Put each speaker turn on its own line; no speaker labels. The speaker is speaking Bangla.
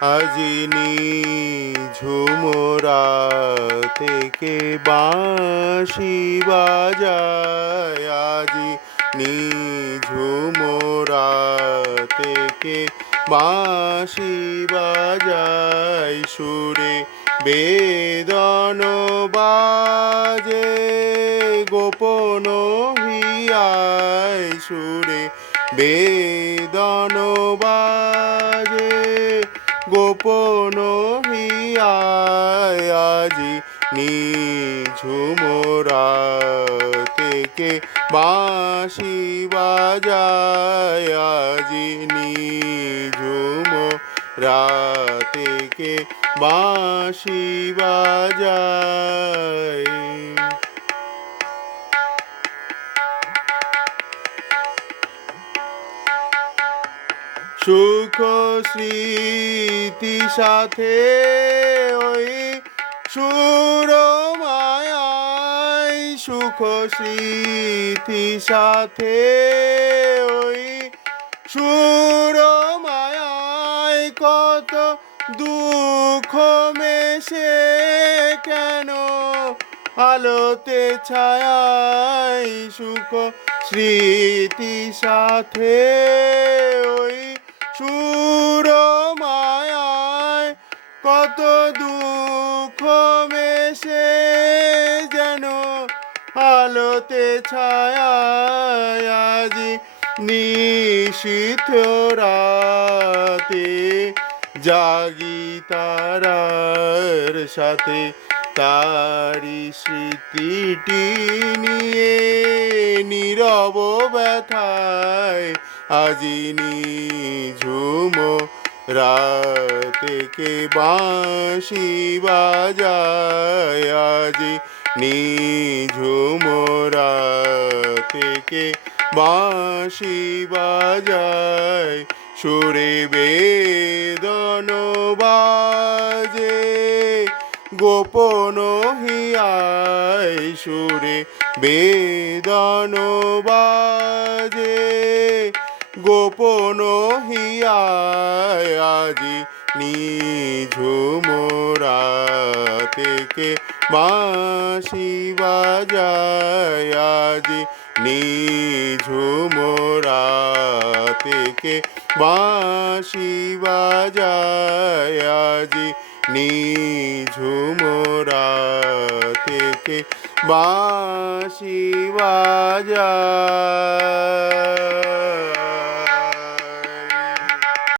আজিনি ঝুমরা থেকে বাঁশি বাজায়? আজি নি থেকে বাঁশি বাজায়? সুরে বেদন বাজে, গোপন হিয়ায় সুরে বেদন বাজে গোপন হিয়ায় আজি নিঝুমরা থেকে বাঁশি বাজায় আজি নিঝুম রাতেকে বাঁশি বাজায়। সুখ স্মৃতি সাথে ওই সুর মায়াই সুখ স্মৃতি সাথে ওই সুর মায়াই কত দুঃখ মেশে কেন আলোতে ছায়াই সুখ স্মৃতি সাথে আজি নিশীথ রাতে জাগি তারার সাথে তারি স্মৃতিটি নিয়ে নীরব ব্যথায় আজি ঝুম রাতকে বাঁশি বাজায় আজি নিঝুম রাতকে বাঁশি বাজায় সুরে বেদন বাজে, গোপন হিয়ায় সুরে বেদন বাজে, গোপন আজি নিঝুমরা থেকে বাঁশি বাজায় আজি? নিঝুমরা থেকে বাঁশি বাজায় আজি? নিঝুমরা থেকে বাঁশি বাজায়